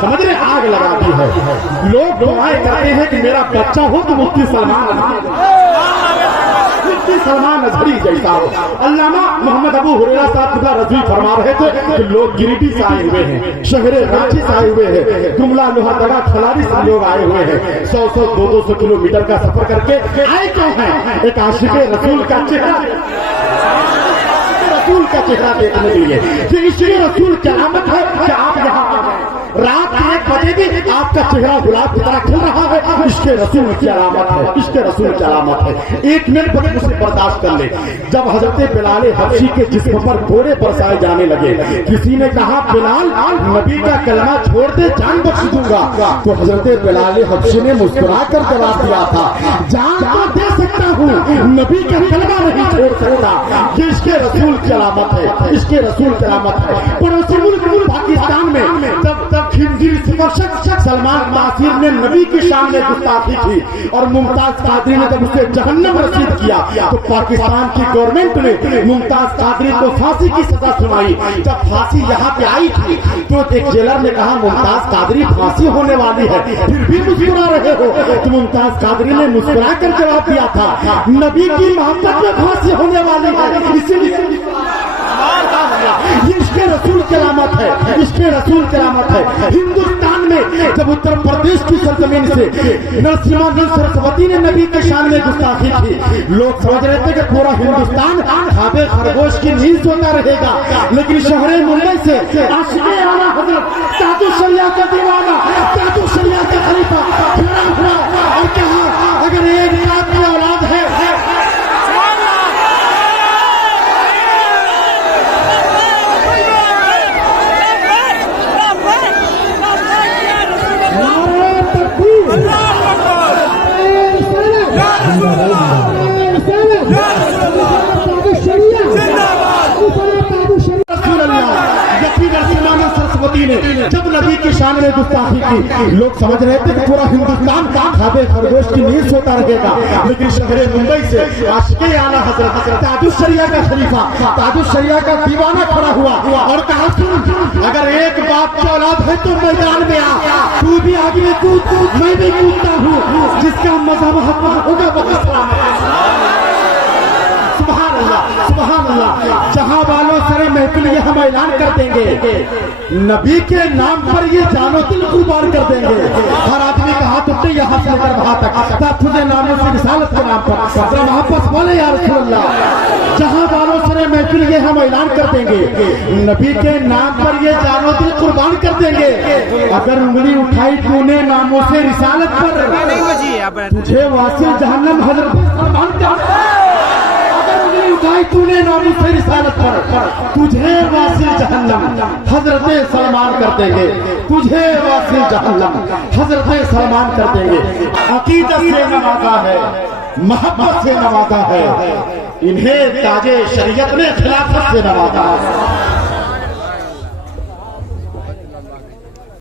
समझ रहे, आग लगा दी है। लोग दुआएं करते हैं कि मेरा बच्चा हो तो मुफ्ती सलमान अजहरी जैसा हो। अल्लामा मोहम्मद अबू हुरैरा साहब रज़वी फरमा रहे थे कि लोग गिरिडीह से आए हुए हैं, शहर रांची से आए हुए हैं, गुमला लोहरदगा खलारी से लोग आए हुए हैं, 100-100 200 किलोमीटर का सफर करके आए क्यों हैं? एक आशिक़े रसूल का चेहरा देखने के लिए। कि इश्क़े रसूल की अलामत है कि आप यहाँ आ गए। रात 1 बजे भी आपका चेहरा गुलाब की तरह खिल रहा है, इश्क़े रसूल की अलामत है, इश्क़े रसूल की अलामत है। 1 मिनट बड़े उसे बर्दाश्त कर ले। जब हजरत बिलाल हबशी के जिस्म पर घोड़े बरसाए जाने लगे, किसी ने कहा बिलाल नबी का कलमा छोड़ दे, जान बख्श दूंगा। तो हजरत बिलाल हबशी ने मुस्कुरा कर जवाब दिया था, जान तो दे सकता हूँ, नबी का कलमा नहीं छोड़ सकता। ये इश्क़े रसूल की अलामत है, इश्क़े रसूल की अलामत है। पड़ोसी मुल्क पाकिस्तान में जब खिंजीर सलमान तासीर ने नबी की शान में गुस्ताखी की और मुमताज कादरी ने जब उसे जहन्नम रसीद किया, तो पाकिस्तान की गवर्नमेंट ने मुमताज कादरी को फांसी की सजा सुनाई। जब फांसी यहाँ पे आई थी तो एक जेलर ने कहा मुमताज कादरी फांसी होने वाली है, फिर भी मुस्कुरा रहे हो? तो मुमताज कादरी ने मुस्कुरा कर जवाब दिया था, नबी की मोहब्बत में फांसी होने वाली है, इसीलिए इश्क़े रसूल की अलामत है, इश्क़े रसूल की अलामत है। हिंदुस्तान में जब उत्तर प्रदेश की सरजमीन से नरसिम्हा सरस्वती ने नबी के शान में गुस्ताखी की, लोग समझ रहे थे कि पूरा हिंदुस्तान खाबे खरगोश की नींद सोता रहेगा, लेकिन शहर मुंबई से आशिक़े आला हज़रत ताजुल शरिया का दीवाना, ताजुल शरिया का खलीफा खड़ा हुआ और कहा, अगर एक लाख की औलाद है जब नबी की शान में गुस्ताखी की, लोग समझ रहे थे कि पूरा हिंदुस्तान खाबे खरगोश की नींद सोता रहेगा, लेकिन शहर मुंबई से आशिक़े आला हज़रत ताजुल शरिया का खलीफा, ताजुल शरिया का दीवाना खड़ा हुआ और कहा, सुन, अगर एक बाप की औलाद है तो मैदान में आ, तू भी आगे कूद, मैं भी कूदता हूँ, जिसका मज़हब हक होगा वह सलामत। सुभान अल्लाह, सुभान अल्लाह। जहां वालों सरे महफिल ये हम ऐलान कर देंगे, नबी के नाम पर ये जानो दिल कुर्बान कर देंगे। हर आदमी का हाथ उठे यहाँ से लेकर वहां तक, तुझे नामों से रिसालत के नाम पर वापस बोले या रसूल अल्लाह। जहां वालों सरे महफिल ये हम ऐलान कर देंगे, नबी के नाम पर ये जानो दिल कुर्बान कर देंगे। अगर उंगली उठाई तूने नामों से रिसालत पर, तुझे वासिल जहन्नम हज़रत उठाई तूने नामों से रिसालत पर, तुझे वासिल जहन्नम हजरत सलमान कर देंगे, तुझे वासिल जहन्नम हजरत सलमान कर देंगे। अकीदत से नवाजा है, मोहब्बत से नवाजा है, इन्हें ताजे शरीयत ने खिलाफत से नवाजा है।